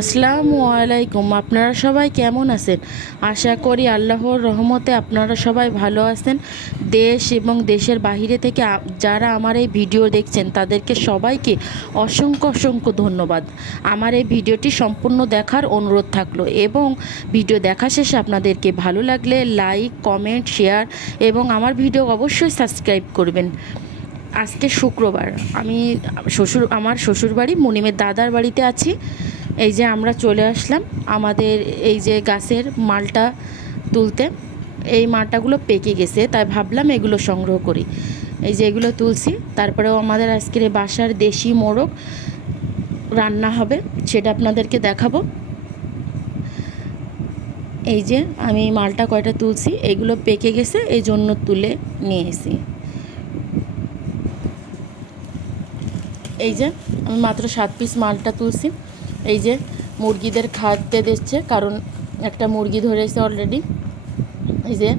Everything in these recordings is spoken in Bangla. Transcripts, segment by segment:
আসসালামু আলাইকুম। আপনারা সবাই কেমন আছেন? আশা করি আল্লাহর রহমতে আপনারা সবাই ভালো আছেন। দেশ এবং দেশের বাহিরে থেকে যারা আমার এই ভিডিও দেখছেন তাদেরকে সবাইকে অসংখ্য অসংখ্য ধন্যবাদ। আমার এই ভিডিওটি সম্পূর্ণ দেখার অনুরোধ থাকলো এবং ভিডিও দেখা শেষে আপনাদেরকে ভালো লাগলে লাইক, কমেন্ট, শেয়ার এবং আমার ভিডিও অবশ্যই সাবস্ক্রাইব করবেন। আজকে শুক্রবার, আমি আমার শ্বশুরবাড়ি মুনিমের দাদার বাড়িতে আছি। এই যে আমরা চলে আসলাম আমাদের এই যে গাছের মালটা তুলতে। এই মালটাগুলো পেকে গেছে, তাই ভাবলাম এগুলো সংগ্রহ করি। এই যে এগুলো তুলছি। তারপরেও আমাদের আজকের বাসার দেশি মোরগ রান্না হবে, সেটা আপনাদেরকে দেখাবো। এই যে আমি মালটা কয়টা তুলছি, এগুলো পেকে গেছে, এই জন্য তুলে নিয়ে এসেছি। এই যে আমি মাত্র 7 পিস মালটা তুলছি। এই যে মুরগিদের খাদ্যে দিচ্ছে, কারণ একটা মুরগি ধরেছে অলরেডি। এই যে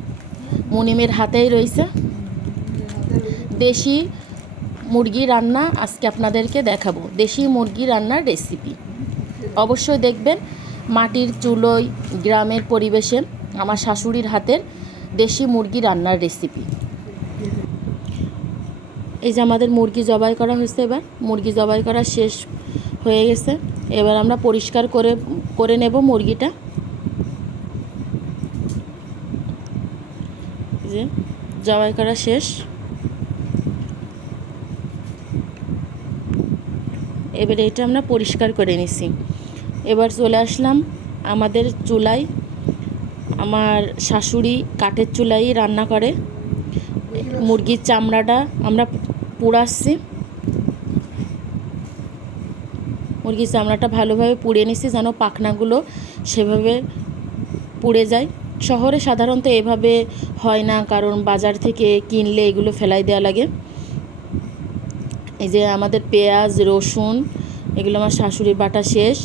মুনিমের হাতেই রয়েছে দেশি মুরগি রান্না। আজকে আপনাদেরকে দেখাবো দেশি মুরগি রান্নার রেসিপি। অবশ্যই দেখবেন মাটির চুলোয় গ্রামের পরিবেশে আমার শাশুড়ির হাতের দেশি মুরগি রান্নার রেসিপি। এই যে আমাদের মুরগি জবাই করা হয়েছে। এবার মুরগি জবাই করা শেষ হয়ে গেছে। এবার আমরা পরিষ্কার করে নেব মুরগিটা। যে জবাই করা শেষ। এবার এটা আমরা পরিষ্কার করে নিছি। এবার চলে আসলাম আমাদের চুলায়। আমার শাশুড়ি কাঠের চুলাই রান্না করে। মুরগির চামড়াটা আমরা পুড়াচ্ছি। মুরগির চামড়াটা ভালোভাবে পুড়ে নিচ্ছি যেন পাখনাগুলো সেভাবে পুড়ে যায়। শহরে সাধারণত এভাবে হয় না, কারণ বাজার থেকে কিনলে এগুলো ফেলাই দেওয়া লাগে। এই যে আমাদের পেঁয়াজ, রসুন এগুলো আমার শাশুড়ির বাটা শেষ।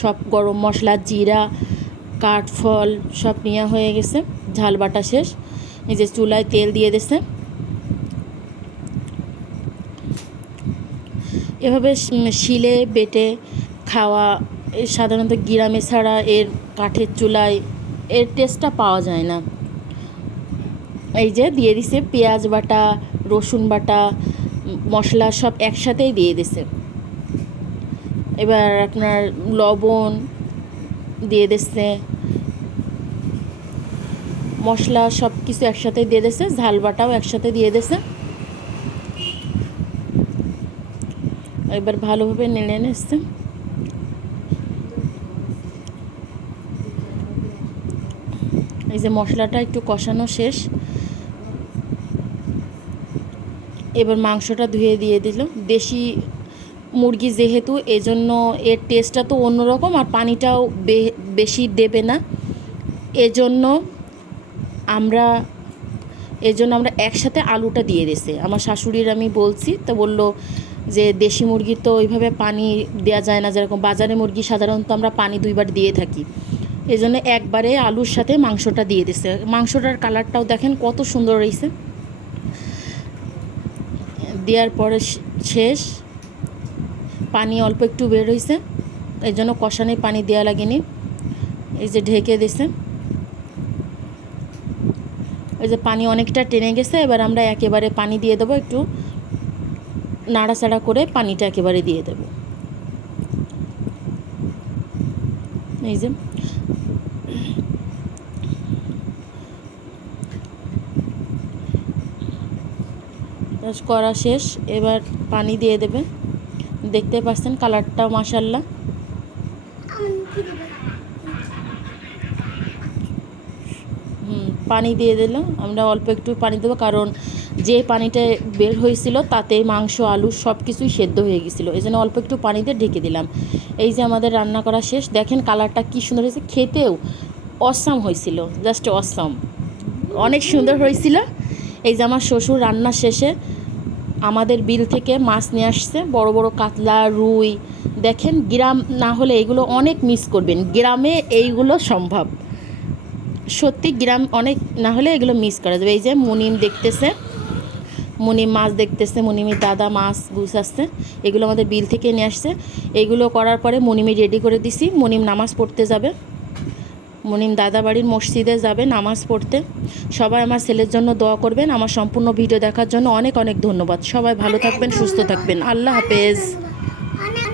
সব গরম মশলা, জিরা, কাঠফল সব নেওয়া হয়ে গেছে। ঝাল বাটা শেষ। এই যে চুলায় তেল দিয়ে দিয়েছে। এভাবে শিলে বেটে খাওয়া সাধারণত গ্রামে ছাড়া এর কাঠের চুলায় এর টেস্টটা পাওয়া যায় না। এই যে দিয়ে দিছে পেঁয়াজ বাটা, রসুন বাটা, মশলা সব একসাথেই দিয়ে দিছে। এবার আপনার লবণ দিয়ে দিচ্ছে, মশলা সব কিছু একসাথে দিয়ে দিছে, ঝাল বাটাও একসাথে দিয়ে দিছে। এবার ভালোভাবে নেড়ে নিচ্ছে। এই যে মশলাটা একটু কষানো শেষ। এবার মাংসটা ধুয়ে দিয়ে দিল। দেশি মুরগি যেহেতু, এজন্য এর টেস্টটা তো অন্যরকম, আর পানিটাও বেশি দেবে না। এজন্য আমরা একসাথে আলুটা দিয়ে দিয়েছি। আমার শাশুড়ির আমি বলছি, তো বলল যে দেশি মুরগি তো ওইভাবে পানি দেওয়া যায় না, যেরকম বাজারে মুরগি সাধারণত আমরা পানি 2বার দিয়ে থাকি। এই জন্য একবারে আলুর সাথে মাংসটা দিয়ে দিছে। মাংসটার কালারটাও দেখেন কত সুন্দর হয়েছে। দেওয়ার পরে শেষ। পানি অল্প একটু বের হয়েছে, এই জন্য কষানে পানি দেওয়া লাগেনি। এই যে ঢেকে দিছে। এই যে পানি অনেকটা টেনে গেছে। এবার আমরা একেবারে পানি দিয়ে দেবো, একটু নাড়াচাড়া করে পানিটা একেবারে দিয়ে দেব। এই যে করা শেষ। এবার পানি দিয়ে দেবে। দেখতে পাচ্ছেন কালারটাও মাশাআল্লাহ। পানি দিয়ে দিল। আমরা অল্প একটু পানি দেবো, কারণ যে পানিটা বের হয়েছিল তাতে মাংস, আলু সব কিছুই সেদ্ধ হয়ে গেছিলো। এই জন্য অল্প একটু পানি দিয়ে ঢেকে দিলাম। এই যে আমাদের রান্না করা শেষ। দেখেন কালারটা কী সুন্দর হয়েছে, খেতেও অসাম হয়েছিল, জাস্ট অসাম, অনেক সুন্দর হয়েছিল। এই যে আমার শ্বশুর রান্না শেষে আমাদের বিল থেকে মাছ নিয়ে আসছে, বড় বড় কাতলা, রুই। দেখেন গ্রাম না হলে এগুলো অনেক মিস করবেন, গ্রামে এইগুলো সম্ভব। সত্যি গ্রাম অনেক না হলে এগুলো মিস করা যাবে। এই যে মুনিম দেখতেছে, মুনিম মাছ দেখতেছে, মুনিমের দাদা মাছ গুছাচ্ছে, এগুলো আমাদের বিল থেকে নিয়ে আসছে। এগুলো করার পরে মুনিমি রেডি করে দিছি, মুনিম নামাজ পড়তে যাবে, মুনিম দাদা বাড়ির মসজিদে যাবে নামাজ পড়তে। সবাই আমার ছেলের জন্য দোয়া করবেন। আমার সম্পূর্ণ ভিডিও দেখার জন্য অনেক অনেক ধন্যবাদ। সবাই ভালো থাকবেন, সুস্থ থাকবেন, আল্লাহ হাফেজ।